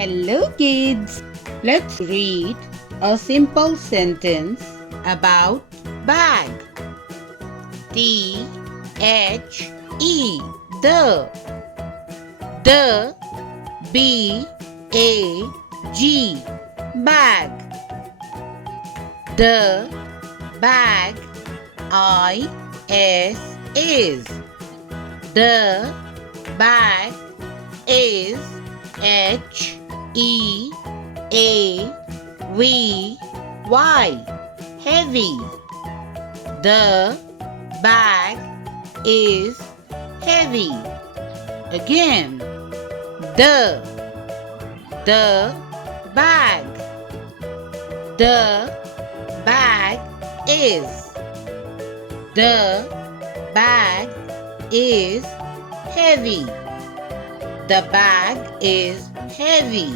Hello, kids. Let's read a simple sentence about bag. T-H-E, the. The, B-A-G, bag. The bag, I-S, is. The bag is H-E-A-V-Y, heavy. The bag is heavy. Again, the bag. The bag is. The bag is heavy. The bag is heavy.